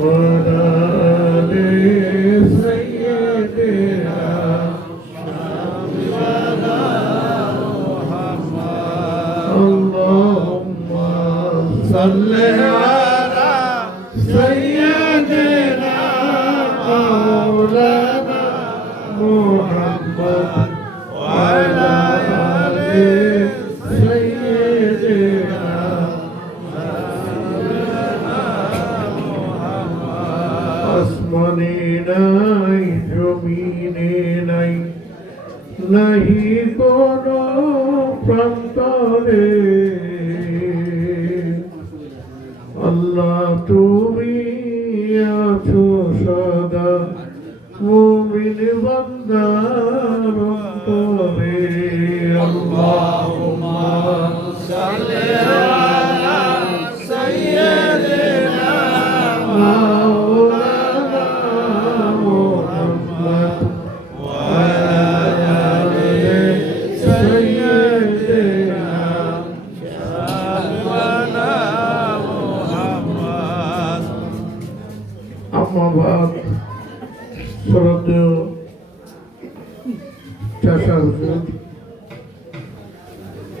What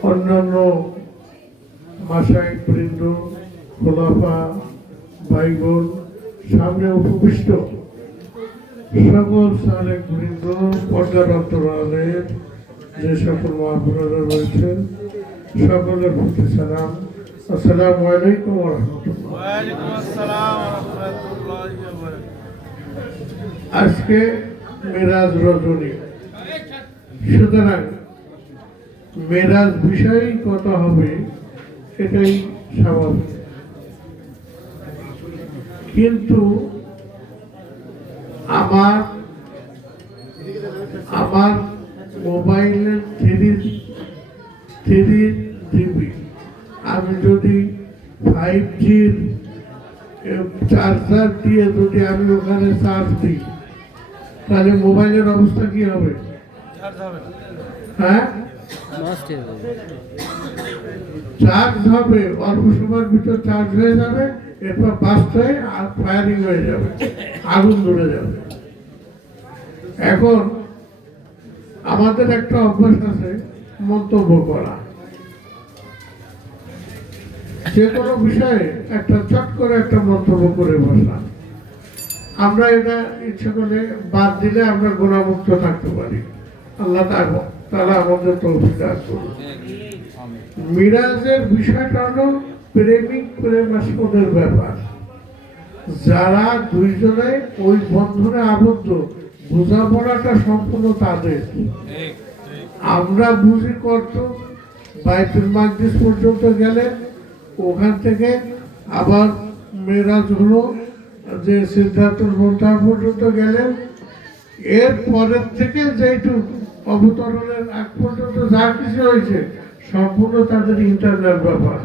অন্যান্য মাসায় বৃন্দ খোলাফা ভাই বোন সামনে উপবিষ্ট। সকল সালেক বৃন্দ পর্দার অন্তরালের যে সকল মহাপুরারা রয়েছেন সকলের প্রতি সালাম। আসসালামু আলাইকুম আজকে মেরাজ রজনী। সুতরাং মেরাজ বিষয়েই কথা হবে এটাই স্বাভাবিক। কিন্তু আমার আমার মোবাইলের থ্রি থ্রি জিবি আমি যদি ফাইভ জির চার্জার দিয়ে যদি আমি ওখানে চার্জ দিই তাহলে মোবাইলের অবস্থা কি হবে? হ্যাঁ? চার্জ হবে, অল্প সময়ের ভিতর চার্জ হয়ে যাবে, এরপর বাস্ট হয়ে আর ফায়ারিং হয়ে যাবে, আগুন ধরে যাবে। এখন আমাদের একটা অভ্যাস আছে, মন্তব্য করা। যে কোনো বিষয়ে একটা চট করে একটা মন্তব্য করে বসা। আমরা এটা ইচ্ছে করলে বাদ দিলে আমরা গুণামুক্ত থাকতে পারি। আল্লাহ তার- তারা আমাদের তৌফিক দান করুন। মিরাজের বিষয়টা হলো প্রেমিক প্রেমাস্পদের ব্যাপার। যারা দুইজনে ওই বন্ধনে আবদ্ধ, বোঝাপড়াটা সম্পূর্ণ তাদের। আমরা বুঝি করত বাইতুল মাকদিস পর্যন্ত গেলে ওখান থেকে আবার মেরাজ হলো, যে সিদ্ধার্থ মোন্তাহা পর্যন্ত গেলেন। এর পরের থেকে যেটুক অবতরণের আগ পর্যন্ত যা কিছু হয়েছে, সম্পূর্ণ তাদের ইন্টারনাল ব্যাপার।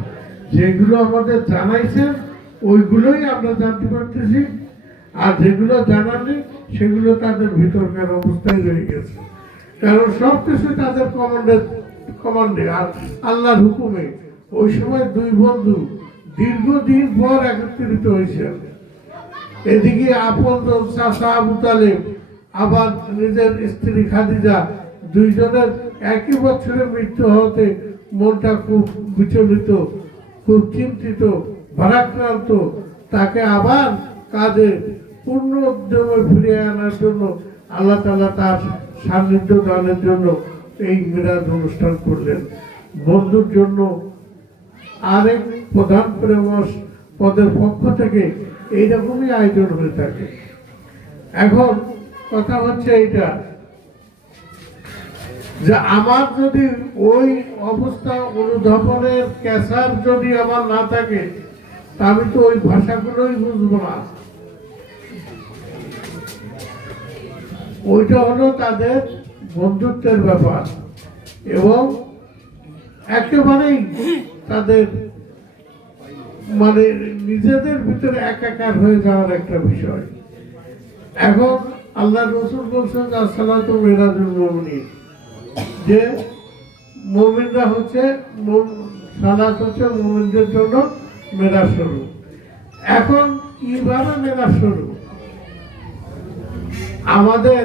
যেগুলো আমাদের জানাইছেন ওইগুলোই আমরা জানতে পারতেছি। আর যেগুলো জানাননি, সেগুলো তাদের ভিতরকার অবস্থায় রয়ে গেছে। কারণ সব কিছু তাদের কমান্ডে কমান্ডে আর আল্লাহর হুকুমে ওই সময় দুই বন্ধু দীর্ঘদিন পর একত্রিত হয়েছে। এদিকে আপন চাষা আবু তালেব, আবার নিজের স্ত্রী খাদিজা দুইজনের একই বছরে মৃত্যু হতে মনটা খুব বিচলিত, খুব চিন্তিত, ভারাক্রান্ত। তাকে আবার কাজে পূর্ণ উদ্যমে ফিরিয়ে আনার জন্য আল্লাহ তালা তার সান্নিধ্য দানের জন্য এই মিরাজ অনুষ্ঠান করলেন। বন্ধুর জন্য আরেক প্রধান প্রেমস পদের পক্ষ থেকে এইরকমই আয়োজন হয়ে থাকে। এখন কথা হচ্ছে এইটা যে আমার যদি ওই অবস্থা অনুধাবনের ক্যাসার যদি আমার না থাকে আমি তো ওই ভাষাগুলোই বুঝব না। ওইটা হলো তাদের বন্ধুত্বের ব্যাপার এবং একেবারেই তাদের মানে নিজেদের ভিতরে একাকার হয়ে যাওয়ার একটা বিষয়। এখন আল্লাহ রসুল বলছেন আসসালাতু মিরাজুল মুমিনিন। যে মুমিনরা হচ্ছে সালাত হচ্ছে মুমিনদের জন্য মেরাজ স্বরূপ এখন কীভাবে মেরাজ স্বরূপ আমাদের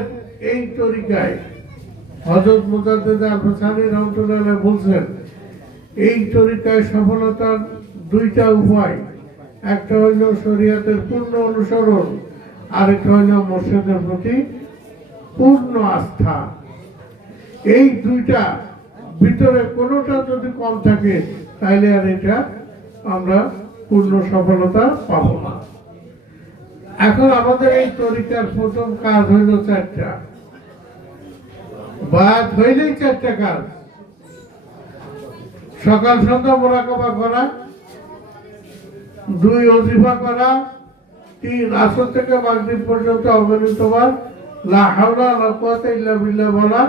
এই তরিকায় হজরত মুজাদ্দিদ রহমতুল্লাহ বলছেন, এই তরিকায় সফলতার দুইটা উপায়। একটা হইল শরীয়তের পূর্ণ অনুসরণ, আরেকটা হইল মসজিদের প্রতি পূর্ণ আস্থা। এই দুইটা ভিতরে কোনোটা যদি কম থাকে তাহলে আর এটা আমরা পূর্ণ সফলতা পাবো না। এখন আমাদের এই তরিকার প্রথম কাজ হইল চারটা। বাদ হইলেই চারটা কাজ। সকাল সন্ধ্যা মোরাকাবা করা, দুই অজিফা করা, তিন আসর থেকে মাগরিব পর্যন্ত অগণিতবার লা হাওলা লা কুওয়াতা ইল্লা বিল্লাহ বলা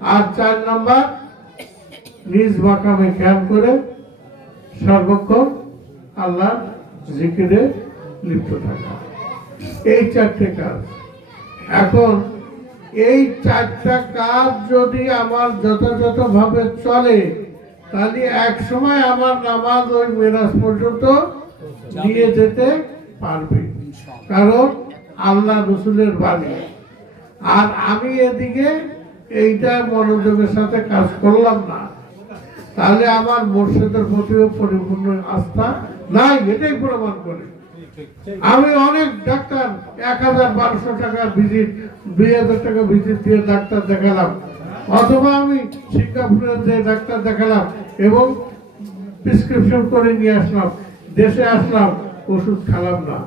আর চার নম্বর নিজ মাকামে খেয়াল করে সর্বক্ষণ আল্লাহ জিকিরে লিপ্ত থাকা। এই চারটে কাজ। এখন এই চারটা কাজ যদি আমার যথাযথভাবে চলে তাহলে এক সময় আমার নামাজ ওই মেরাজ পর্যন্ত নিয়ে যেতে পারবে। কারণ আল্লাহ রসুলের বাণী। আর আমি এদিকে এইটা মনোযোগের সাথে কাজ করলাম না। তাহলে আমার মোর্শেদের প্রতিও পরিপূর্ণ আস্থা নাই, এটাই প্রমাণ করে। আমি অনেক ডাক্তার, এক হাজার বারোশো টাকা ভিজিট দুই হাজার টাকা ভিজিট দিয়ে ডাক্তার দেখালাম। অথবা আমি সিঙ্গাপুরের যে ডাক্তার দেখালাম এবং প্রেসক্রিপশন করে নিয়ে আসলাম, দেশে আসলাম, ওষুধ খেলাম না।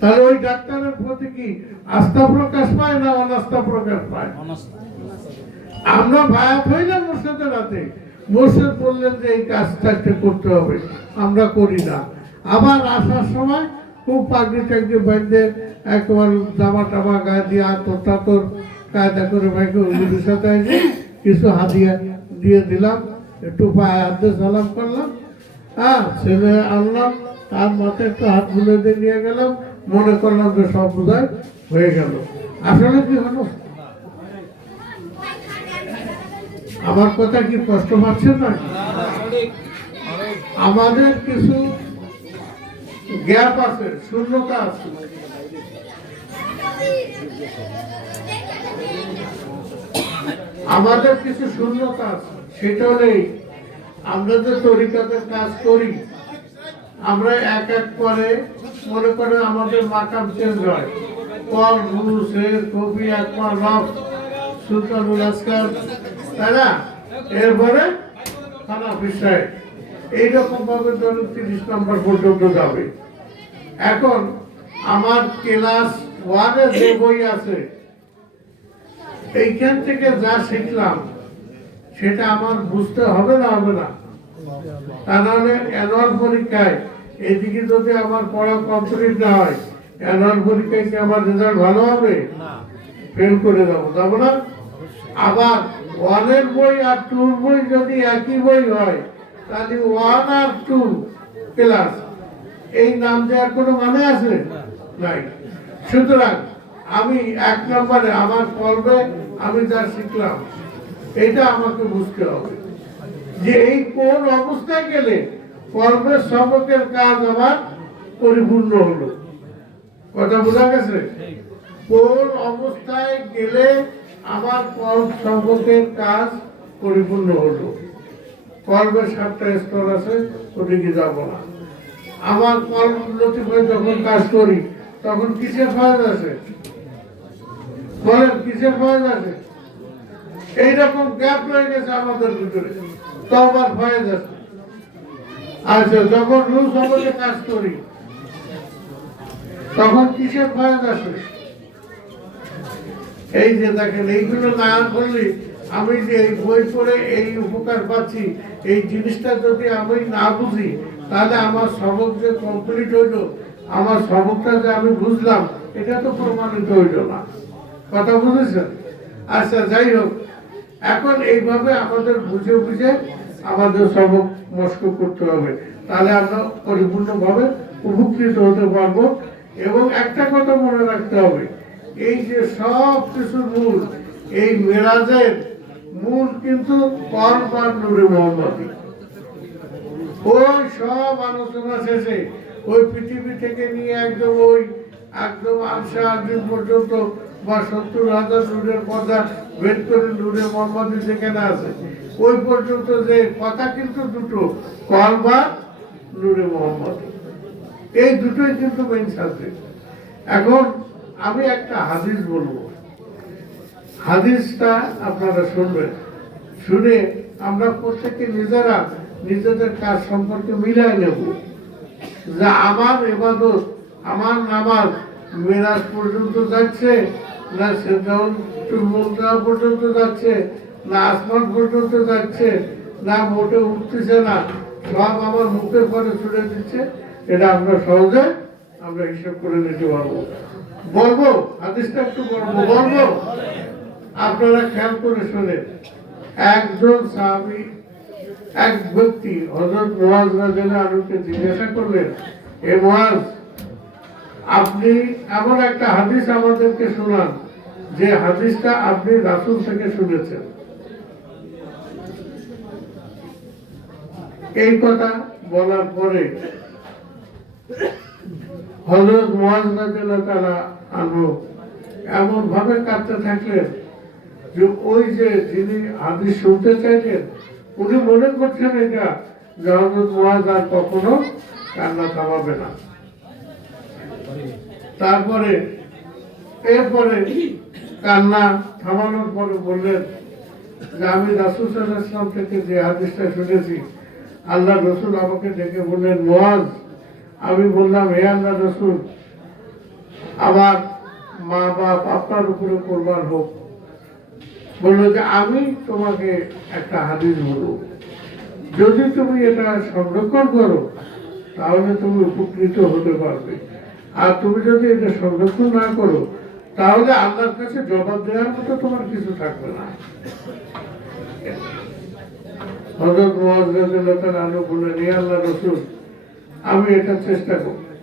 তাহলে ওই ডাক্তারের প্রতি কি আস্থা প্রকাশ পায় না অনাস্থা প্রকাশ পায়? আমরা ভায়াত হইলাম মোর্শেদের রাতে মোর্শেদ বললেন যে, এই কাজটা একটা করতে হবে। আমরা করি না। আবার আসার সময় খুব পাগড়ি টাগড়ি বাঁধে একবার জামা টামা গায়ে দিয়ে আতর টাতর কায়দা করে ভাইকে হুজুরের সাথে এসে কিছু হাতিয়া দিয়ে দিলাম। একটু পায়ে হাত দিয়ে সালাম করলাম। হ্যাঁ ছেলে আনলাম, তার মাথায় একটু হাত বুলে দিয়ে নিয়ে গেলাম। মনে করলাম যে সব বোধহয় হয়ে গেল। আসলে কি হলো? আমার কথা কি কষ্ট পাচ্ছেন না? আমাদের কিছু গ্যাপ আছে, শূন্যতা আছে। আমাদের কিছু শূন্যতা আছে, সেটা নেই আমরা যে তরিকাতের কাজ করি, আমরা এক এক করে, মনে করে আমাদের মাকাম চেঞ্জ হয়। কল শের, কবি আকমা রফ সুলতানুল আসকার না এরপরে থানা বিষয় এইরকম ভাবে ধরুন তিরিশ নম্বর পর্যন্ত যাবে। এখন আমার ক্লাস ওয়ানে যে বই আছে এইখান থেকে যা শিখলাম সেটা আমার বুঝতে হবে না হবে না। তা নাহলে অ্যানুয়াল পরীক্ষায় এদিকে যদি আমার পড়া কমপ্লিট না হয় অ্যানুয়াল পরীক্ষায় কি আমার রেজাল্ট ভালো হবে? ফেল করে দেবো যাব না? আবার ওয়ানের বই আর টুর বই যদি একই বই হয় তাহলে ওয়ান আর টু ক্লাস এই নাম দেওয়ার কোনো মানে আছে? নাই। সুতরাং আমি এক নম্বরে আমার পর্বে আমি যা শিখলাম এটা আমাকে বুঝতে হবে। যে এই কোন অবস্থায় গেলে কর্মের সবকের কাজ আমার পরিপূর্ণ হলো। কথা বোঝা গেছে? কোন অবস্থায় গেলে আমার কর্ম সম্পর্কের কাজ পরিপূর্ণ হলো। কর্মের সাতটা স্তর আছে, ওদিকে যাব না। আমার কর্ম লতিফে যখন কাজ করি, তখন কিসের ফয়েজ আছে? বলেন, কিসের ফয়েজ আছে? এইরকম গ্যাপ রয়ে গেছে আমাদের ভিতরে। তবার ফয়েজ আছে। আচ্ছা যখন রুল সম্পর্কে কাজ করি, তখন কিসের ফয়েজ আছে? এই যে দেখেন, এইগুলো না করলে আমি যে এই বই পড়ে এই উপকার পাচ্ছি, এই জিনিসটা যদি আমি না বুঝি, তাহলে আমার সবক যে কমপ্লিট হইল, আমার সবকটা যে আমি বুঝলাম, এটা তো প্রমাণিত হইল না। কথা বুঝেছেন? আচ্ছা যাই হোক, এখন এইভাবে আমাদের বুঝে বুঝে আমাদের সবক মস্ক করতে হবে। তাহলে আমরা পরিপূর্ণভাবে উপকৃত হতে পারব। এবং একটা কথা মনে রাখতে হবে এই যে সব কিছুর মূল, এই মেরাজের মূল কিন্তু কর বা নুরে মোহাম্মদী। ওই সব আলোচনা শেষে ওই পৃথিবী থেকে নিয়ে একদম ওই একদম আনসা আদিন পর্যন্ত বা সত্তর হাজার নূরের পর্দা বের করে নূরে মোহাম্মদী যেখানে আছে, ওই পর্যন্ত যে কথা কিন্তু দুটো কল বা নূরে মোহাম্মদী। এই দুটোই কিন্তু মেন সাবজেক্ট এখন আমি একটা হাদিস বলব। হাদিসটা আপনারা শুনবেন। শুনে আমরা প্রত্যেকে নিজেরা নিজেদের কাজ সম্পর্কে মিলাই নেব। যে আমার এবাদত আমার নামাজ মেরাজ পর্যন্ত যাচ্ছে, না সেদাউন মুদ্রা পর্যন্ত যাচ্ছে, না আসমান পর্যন্ত যাচ্ছে, না মোটে উঠতেছে না, সব আমার মুখের পরে ছুড়ে দিচ্ছে, এটা আমরা সহজে আমরা হিসেব করে নিতে পারব। বলব হাদিসটা একটু বলব বলব? আপনারা খেয়াল করে শোনেন একজন সাহাবি এক ব্যক্তি হজরত মোয়াজ রাজের আলুকে জিজ্ঞাসা করলেন এ মোয়াজ আপনি এমন একটা হাদিস আমাদেরকে শোনান যে হাদিসটা আপনি রাসুল থেকে শুনেছেন। এই কথা বলার পরে হজরত মোয়াজ রাজেলা তারা আনু এমন ভাবে কাঁদতে থাকলেন যে ওই যে যিনি হাদিস শুনতে চাইলেন, উনি মনে করছেন এটা যে হজরত আর কখনো কান্না থামাবে না। তারপরে, এরপরে কান্না থামানোর পরে বললেন যে আমি রাসুল ইসলাম থেকে যে হাদিসটা শুনেছি, আল্লাহ রসুল আমাকে ডেকে বললেন মোয়াজ আমি বললাম, হে আল্লাহ রসুল, আমার মা বাপ আপনার উপরে কোরবান হোক। বলল যে, আমি তোমাকে একটা হাদিস বলব। যদি তুমি এটা সংরক্ষণ করো, তাহলে তুমি উপকৃত হতে পারবে। আর তুমি যদি এটা সংরক্ষণ না করো, তাহলে আল্লাহর কাছে জবাব দেওয়ার মতো তোমার কিছু থাকবে না। হজরত আলু বলে নিয়ে আল্লাহ রসুল আমি এটা চেষ্টা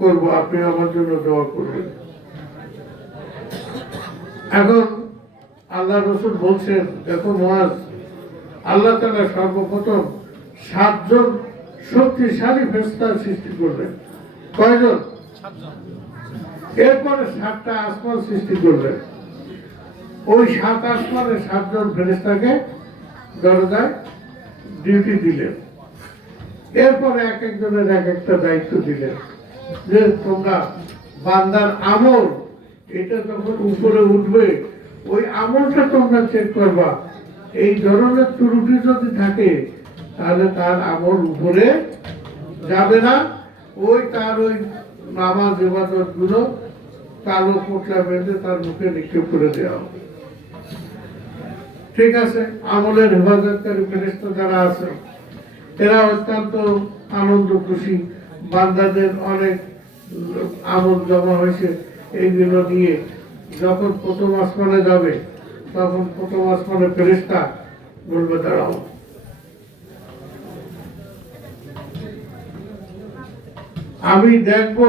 করব, আপনি আমার জন্য দোয়া করবেন। এখন আল্লাহ রসুল বলছেন, দেখো মহাজ আল্লাহ তালা সর্বপ্রথম সাতজন শক্তিশালী ফেস্তার সৃষ্টি করলেন। কয়জন? এরপরে সাতটা আসমান সৃষ্টি করলেন। ওই সাত আসমানে সাতজন ফেরেস্তাকে দরজায় ডিউটি দিলেন। এরপরে এক একজনের এক একটা দায়িত্ব দিলেন যে তোমরা বান্দার আমল, এটা যখন উপরে উঠবে, ওই আমলটা তোমরা চেক করবা। এই ধরনের ত্রুটি যদি থাকে, তাহলে তার আমল উপরে যাবে না। ওই তার ওই নামাজ ইবাদতগুলো কালো পোটলা বেঁধে তার মুখে নিক্ষেপ করে দেওয়া হবে। ঠিক আছে? আমলের হেফাজতকারী ফেরেস্তা যারা আছে এরা অত্যন্ত আনন্দ খুশি। বান্দাদের অনেক আমল জমা হয়েছে এইগুলো নিয়ে। যখন প্রথম আসমানে যাবে, তখন প্রথম আসমানে ফেরেস্তা বলবে দাঁড়াও। আমি দেখব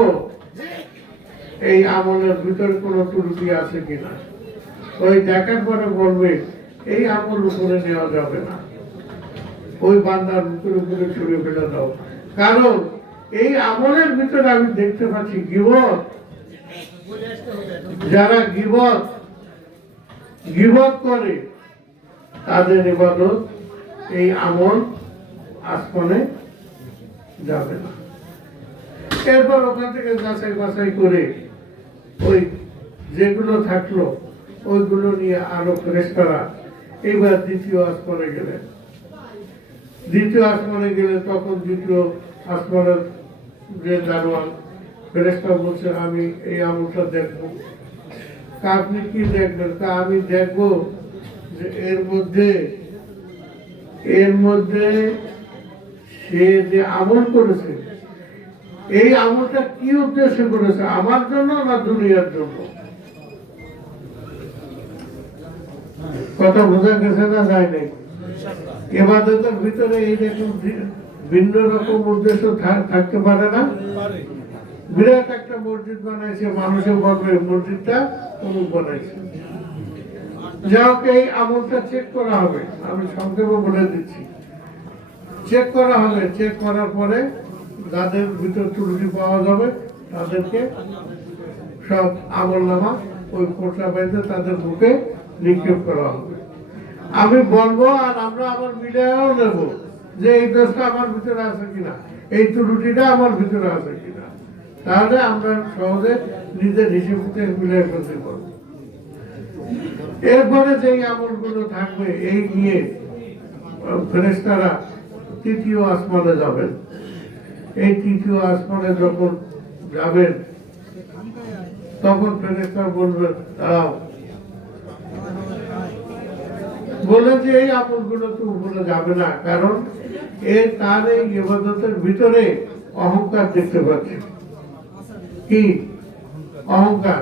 এই আমলের ভিতরে কোনো ত্রুটি আছে কিনা। ওই দেখার পরে বলবে, এই আমল উপরে নেওয়া যাবে না। ওই বান্দার মুখের উপরে ছুড়ে ফেলে দাও। কারণ এই আমলের ভিতরে আমি দেখতে পাচ্ছি গিবত। যারা গিবত গিবত করে, তাদের ইবাদত এই আমল আসমানে যাবে না। এরপর ওখান থেকে যাচাই বাছাই করে ওই যেগুলো থাকল, ওইগুলো নিয়ে আরও ফেরেস্তারা এইবার দ্বিতীয় আসমানে গেলেন। দ্বিতীয় আসমানে গেলে তখন দ্বিতীয় আসমানের যে দারোয়ান ফেরেস্তা বলছে, আমি এই আমলটা দেখব। তা আপনি কি দেখবেন? তা আমি দেখব যে এর মধ্যে এর মধ্যে সে যে আমল করেছে, এই আমলটা কি উদ্দেশ্য করেছে? আমার জন্য না দুনিয়ার জন্য? কথা বোঝা গেছে না যায় নাই? এবাদতের ভিতরে ভি- ভিন্ন রকম উদ্দেশ্য থাকতে পারে না। বিরাট একটা মসজিদ বানাইছে মানুষে বলবে মসজিদটা অমুক বানাইছে। হোক এই আমলটা চেক করা হবে। আমি সংক্ষেপে বলে দিচ্ছি। চেক করা হবে। চেক করার পরে যাদের ভিতর ত্রুটি পাওয়া যাবে তাদেরকে সব আমল নামা ওই বাইতে তাদের বুকে নিক্ষেপ করা হবে। আমি বলব আর আমরা আবার মিলিয়েও নেব যে এই দোষটা আমার ভিতরে আছে কিনা, এই ত্রুটিটা আমার ভিতরে আছে কিনা। তাহলে আমরা সহজে নিজের হিসেব মিলিয়ে ফেলতে পারব। এরপরে যেই আমলগুলো থাকবে, এই নিয়ে ফেরেস্তারা তৃতীয় আসমানে যাবেন। এই তৃতীয় আসমানে যখন যাবেন, তখন ফেরেস্তা বলবেন, দাঁড়াও বলে যে এই আমলগুলো তো উপরে যাবে না, কারণ এর তার এই ইবাদতের ভিতরে অহংকার দেখতে পাচ্ছি। কি? অহংকার।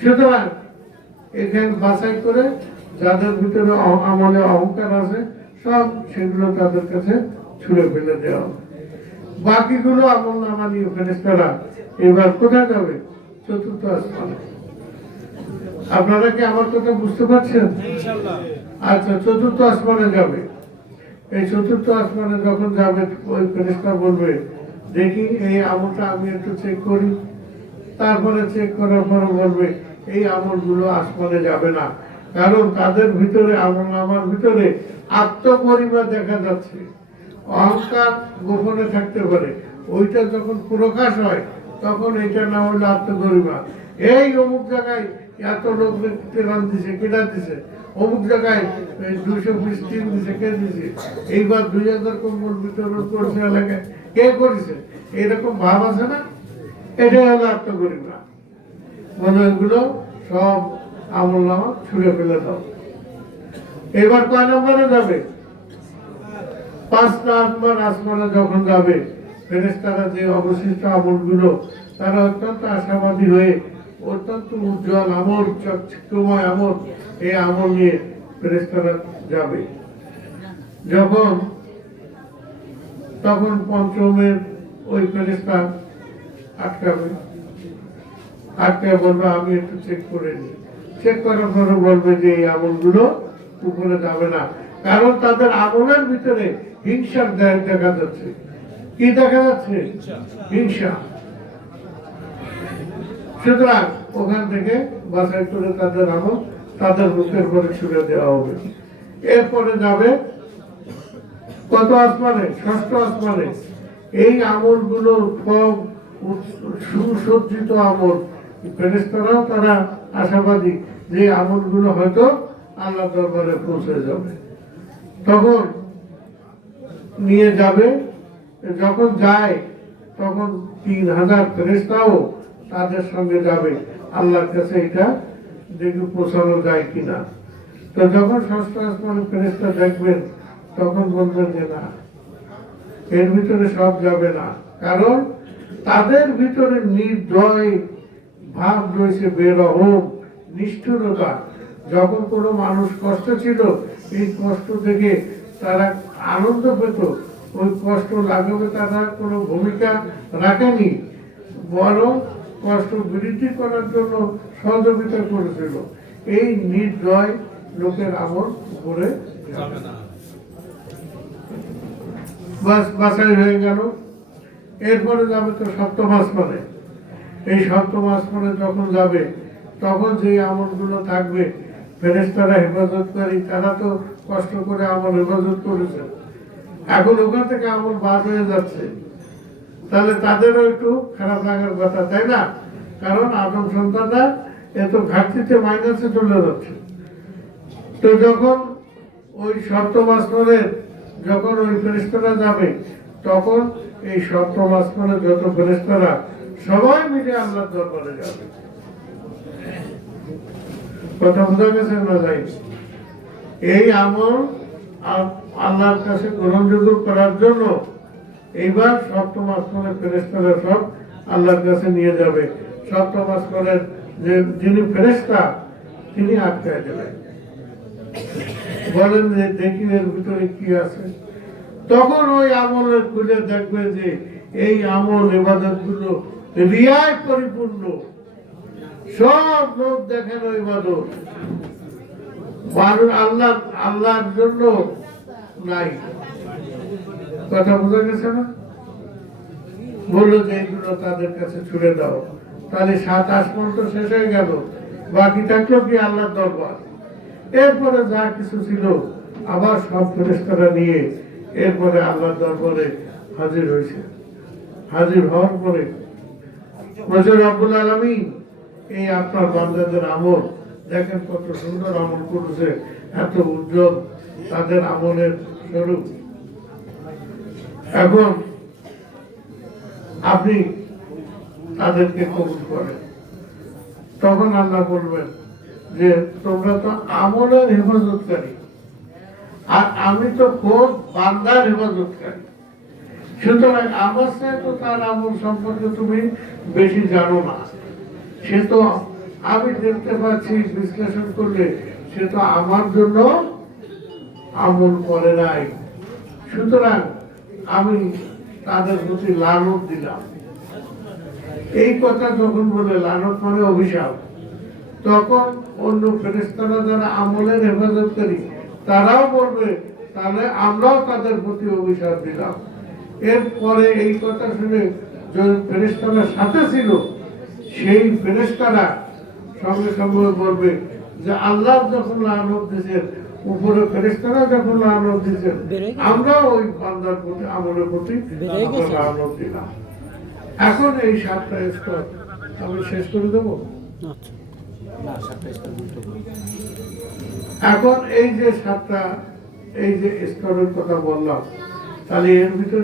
সুতরাং এখানে বাছাই করে যাদের ভিতরে আমলে অহংকার আছে, সব সেগুলো তাদের কাছে ছুঁড়ে ফেলে দেওয়া। বাকিগুলো আমল নামা নিয়ে ফেরেস্তারা এবার কোথায় যাবে? চতুর্থ আসমানে আপনারা কি আমার কথা বুঝতে পারছেন? আচ্ছা চতুর্থ আসমানে যাবে। এই চতুর্থ আসমানে যখন যাবে ওই ফেরেস্তা বলবে দেখি এই আমলটা আমি একটু চেক করি। তারপরে চেক করার পরে বলবে এই আমলগুলো আসমানে যাবে না। কারণ তাদের ভিতরে আমল আমার ভিতরে আত্মপরিবার দেখা যাচ্ছে। অহংকার গোপনে থাকতে পারে। ওইটা যখন প্রকাশ হয় তখন এটা না হলে আত্মগরিমা এই অমুক জায়গায় এত লোক তেলান দিছে কেটা দিছে? অমুক জায়গায় দুশো পিস টিম দিছে, কে দিছে? এইবার দুই হাজার কম্বল বিতরণ করছে এলাকায়। কে করেছে? এরকম ভাব আছে না? এটাই হলো আত্মগরিমা মনে এগুলো সব আমল নামা ছুঁড়ে ফেলে দাও। এবার কয় নম্বরে যাবে? পাঁচ নম্বর আসমানে যখন যাবে ফেরেস্তারা যে অবশিষ্ট আমলগুলো, তারা অত্যন্ত আশাবাদী হয়ে অত্যন্ত উজ্জ্বল আমল চকচকময় আমল, এই আমল নিয়ে ফেরেস্তারা যাবে। যখন, তখন পঞ্চমের ওই ফেরেস্তা আটকাবে। আটকে বলবে, আমি একটু চেক করে নিই। চেক করার পরে বলবে যে, এই আমলগুলো উপরে যাবে না। কারণ তাদের আমলের ভিতরে হিংসার দেখ দেখা যাচ্ছে। কি দেখা যাচ্ছে? হিংসা। সুতরাং ওখান থেকে করে তাদের আমল তাদের মুখের পরে ছুড়ে দেওয়া হবে। এরপরে যাবে কত আসমানে? ষষ্ঠ আসমানে। এই উৎস- সুসজ্জিত আমল। ফেরেস্তারাও তারা আশাবাদী যে আমলগুলো হয়তো আল্লাহ দরবারে পৌঁছে যাবে। তখন নিয়ে যাবে। যখন যায়, তখন তিন হাজার ফেরেস্তাও তাদের সঙ্গে যাবে। আল্লাহর কাছে এটা দেখে পৌঁছানো যায় কিনা। তো যখন ষষ্ঠ আসমানে ফেরেস্তা দেখবেন, তখন বলবেন যে না, এর ভিতরে সব যাবে না। কারণ তাদের ভিতরে নির্দয় ভাব রয়েছে, বেরহম, নিষ্ঠুরতা। যখন কোনো মানুষ কষ্ট ছিল, এই কষ্ট থেকে তারা আনন্দ পেত। ওই কষ্ট লাগাবে তারা কোনো ভূমিকা রাখেনি। বরং কষ্ট বৃদ্ধি করার জন্য সহযোগিতা করেছিল। এই নির্দয় লোকের আমল উপরে বাছাই হয়ে গেল। এরপরে যাবে তো সপ্তম আসমানে। এই সপ্তম আসমানে যখন যাবে, তখন যে আমলগুলো থাকবে ফেরেস্তারা হেফাজতকারী, তারা তো কষ্ট করে আমল হেফাজত করেছে। এখন ওখান থেকে আমল বাদ হয়ে যাচ্ছে। তাহলে তাদেরও একটু খারাপ লাগার কথা, তাই না? কারণ আদম সন্তানরা এত ঘাটতিতে মাইনাসে চলে যাচ্ছে। তো যখন ওই সপ্তম আসমানের যখন ওই ফেরেস্তারা যাবে, তখন এই সপ্তম আসমানের যত ফেরেস্তারা সবাই মিলে আল্লাহর দরবারে যাবে। কথা বোঝা গেছে না যাই এই আমল আল্লাহর কাছে গ্রহণযোগ্য করার জন্য এইবার সপ্তম আসমানের ফেরেস্তারা সব আল্লাহর কাছে নিয়ে যাবে। সপ্তম আসমানের যে, যিনি ফেরেস্তা তিনি আটকায় দেবেন বলেন যে, দেখি এর ভিতরে কি আছে। তখন ওই আমলের খুলে দেখবে যে, এই আমল এবাদতগুলো রিয়ায় পরিপূর্ণ। সব লোক দেখেন ওই মানুষ আল্লাহ আল্লাহর জন্য নাই। কথা বোঝা গেছে না? বলল যে এইগুলো তাদের কাছে ছুড়ে দাও। তাহলে সাত আসমান তো শেষ হয়ে গেল। বাকি থাকল কি আল্লাহর দরবার? এরপরে যা কিছু ছিল, আবার সব ফেরেস্তারা নিয়ে এরপরে আল্লাহর দরবারে হাজির হয়েছে। হাজির হওয়ার পরে বলছে, রব্বুল আলমিন, এই আপনার বান্দাদের আমল, দেখেন কত সুন্দর আমল করেছে, এত উজ্জ্বল তাদের আমলের স্বরূপ। এখন আপনি তাদেরকে কবুল করেন। তখন আল্লাহ বলবেন যে, তোমরা তো আমলের হেফাজতকারী। আর আমি তো খোদ বান্দার হেফাজতকারী। সুতরাং আমার সাথে তো তার আমল সম্পর্কে তুমি বেশি জানো না। সে তো আমি দেখতে পাচ্ছি, বিশ্লেষণ করলে সে তো আমার জন্য আমল করে নাই। সুতরাং আমি তাদের প্রতি লানত দিলাম। এই কথা যখন বলে লানত মানে অভিশাপ, তখন অন্য ফেরেস্তারা যারা আমলের হেফাজত করি, তারাও বলবে, তাহলে আমরাও তাদের প্রতি অভিশাপ দিলাম। এরপরে এই কথা শুনে যে ফেরেস্তারা সাথে ছিল, সেই ফেরেস্তারা সঙ্গে সঙ্গে বলবে যে, আল্লাহ যখন লানত দিয়েছেন উপরে ফেরেস্তারা যখন লানত দিয়েছেন আমরা ওই বান্দার প্রতি আমলের প্রতি লানত দিলাম। এখন এই সাতটা স্তর আমি শেষ করে দেবো? আচ্ছা। এখন এই যে সাতটা এই যে স্তরের কথা বললাম তাহলে এর ভিতরে